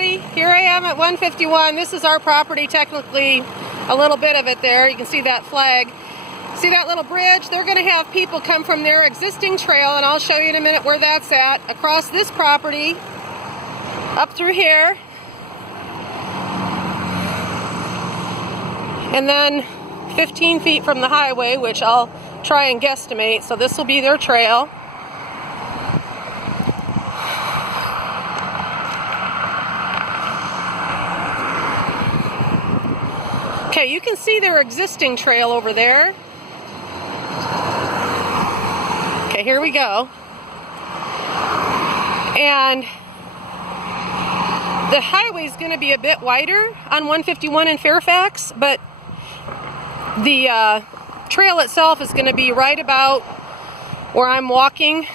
everybody. Here I am at 151. This is our property, technically a little bit of it there. You can see that flag. See that little bridge? They're going to have people come from their existing trail, and I'll show you in a minute where that's at, across this property, up through here, and then 15 feet from the highway, which I'll try and guesstimate. So this will be their trail. Okay, you can see their existing trail over there. Okay, here we go. And the highway is going to be a bit wider on 151 in Fairfax, but the trail itself is going to be right about where I'm walking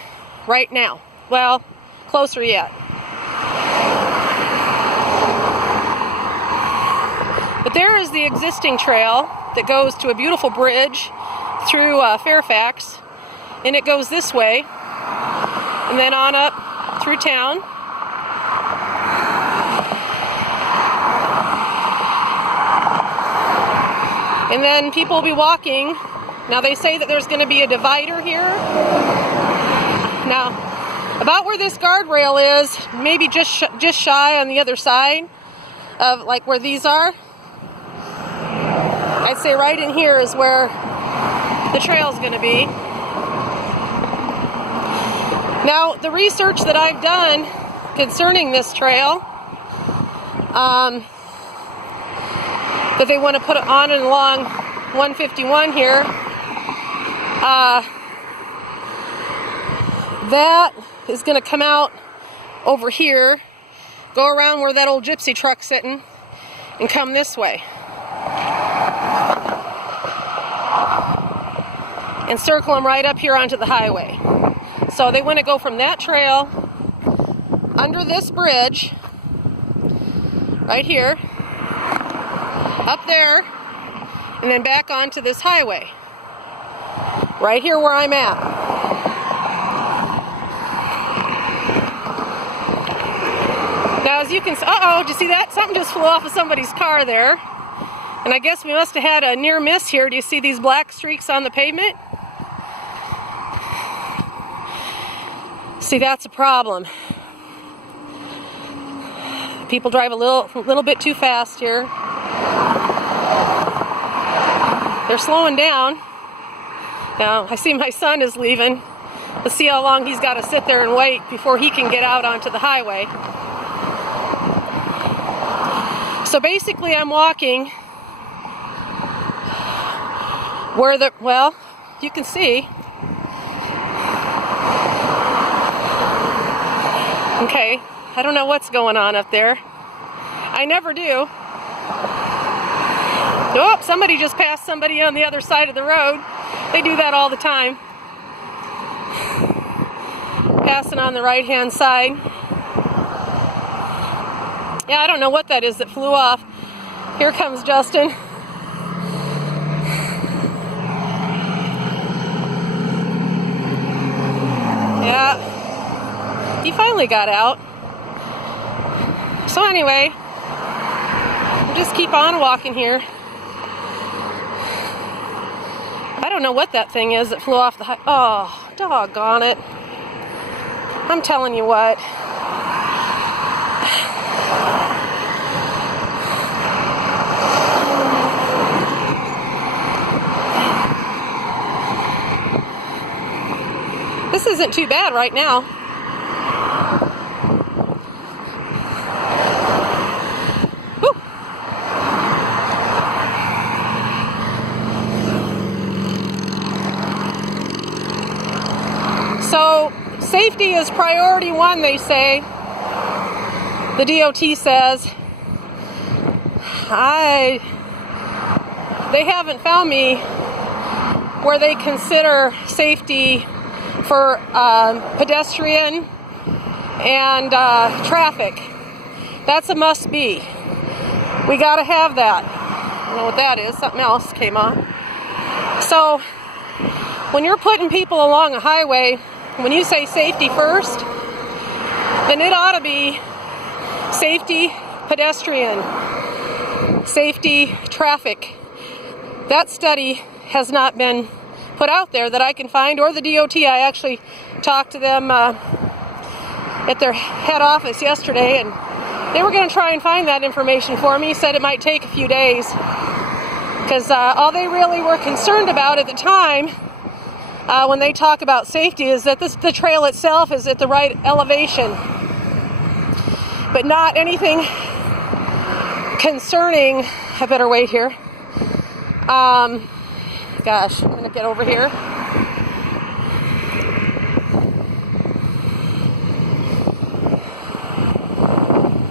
right now. Well, closer yet. But there is the existing trail that goes to a beautiful bridge through Fairfax, and it goes this way and then on up through town. And then people will be walking. Now they say that there's going to be a divider here. Now, about where this guardrail is, maybe just shy on the other side of like where these are. I'd say right in here is where the trail is going to be. Now, the research that I've done concerning this trail, that they want to put it on and along 151 here, that is going to come out over here, go around where that old gypsy truck's sitting, and come this way. And circle them right up here onto the highway. So they want to go from that trail under this bridge right here, up there, and then back onto this highway right here where I'm at. Now as you can see, did you see that? Something just flew off of somebody's car there. And I guess we must have had a near miss here. Do you see these black streaks on the pavement? See, that's a problem. People drive a little bit too fast here. They're slowing down. Now, I see my son is leaving. Let's see how long he's got to sit there and wait before he can get out onto the highway. So basically, I'm walking where well, you can see. Okay, I don't know what's going on up there. I never do. Oh, somebody just passed somebody on the other side of the road. They do that all the time. Passing on the right-hand side. Yeah, I don't know what that is that flew off. Here comes Justin. Yeah. He finally got out. So anyway, we'll just keep on walking here. I don't know what that thing is that flew off the oh, doggone it. I'm telling you what. This isn't too bad right now. So, safety is priority one, they say. The DOT says. They haven't found me where they consider safety for pedestrian and traffic. That's a must be. We gotta have that. I don't know what that is. Something else came on. So, when you're putting people along a highway, when you say safety first, then it ought to be safety pedestrian, safety traffic. That study has not been put out there that I can find, or the DOT. I actually talked to them at their head office yesterday, and they were going to try and find that information for me. Said it might take a few days, because all they really were concerned about at the time when they talk about safety is that the trail itself is at the right elevation, but not anything concerning. I better wait here. Gosh, I'm going to get over here.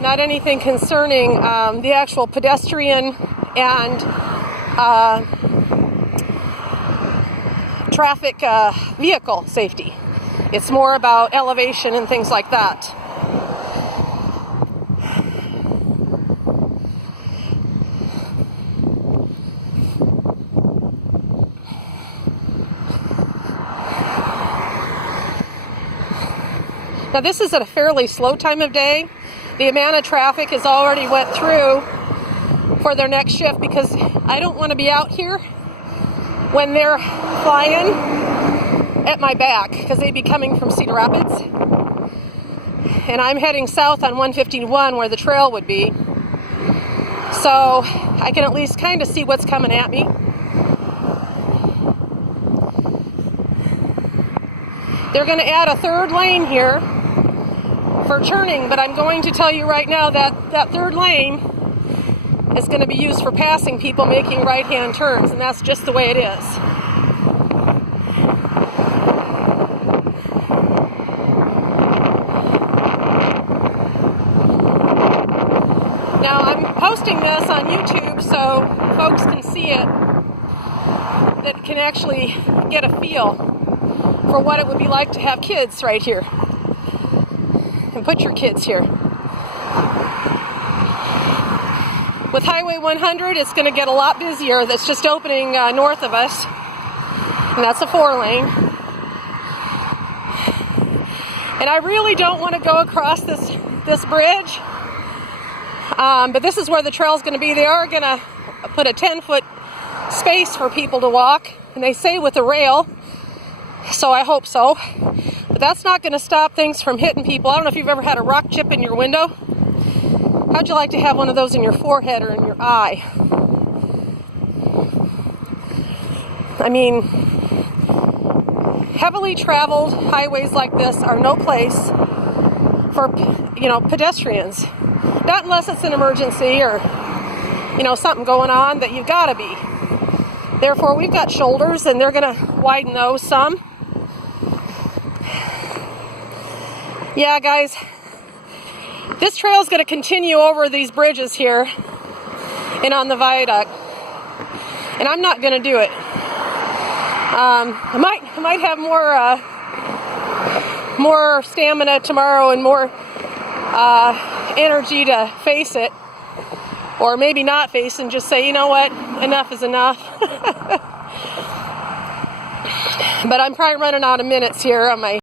Not anything concerning the actual pedestrian and traffic vehicle safety. It's more about elevation and things like that. Now this is at a fairly slow time of day. The amount of traffic has already went through for their next shift, because I don't want to be out here when they're flying at my back, because they'd be coming from Cedar Rapids. And I'm heading south on 151 where the trail would be. So I can at least kind of see what's coming at me. They're going to add a third lane here for turning, but I'm going to tell you right now that that third lane is going to be used for passing people making right-hand turns, and that's just the way it is. Now I'm posting this on YouTube so folks can see it, that can actually get a feel for what it would be like to have kids right here. And put your kids here. With Highway 100, it's going to get a lot busier. That's just opening north of us, and that's a 4-lane. And I really don't want to go across this bridge, but this is where the trail is going to be. They are going to put a 10-foot space for people to walk, and they say with a rail, so I hope so. But that's not going to stop things from hitting people. I don't know if you've ever had a rock chip in your window. How'd you like to have one of those in your forehead or in your eye? I mean, heavily traveled highways like this are no place for, pedestrians. Not unless it's an emergency or, something going on that you've got to be. Therefore, we've got shoulders, and they're going to widen those some. Yeah, guys, this trail is going to continue over these bridges here and on the viaduct, and I'm not going to do it. I might have more stamina tomorrow and more energy to face it, or maybe not face and just say, you know what, enough is enough. But I'm probably running out of minutes here on my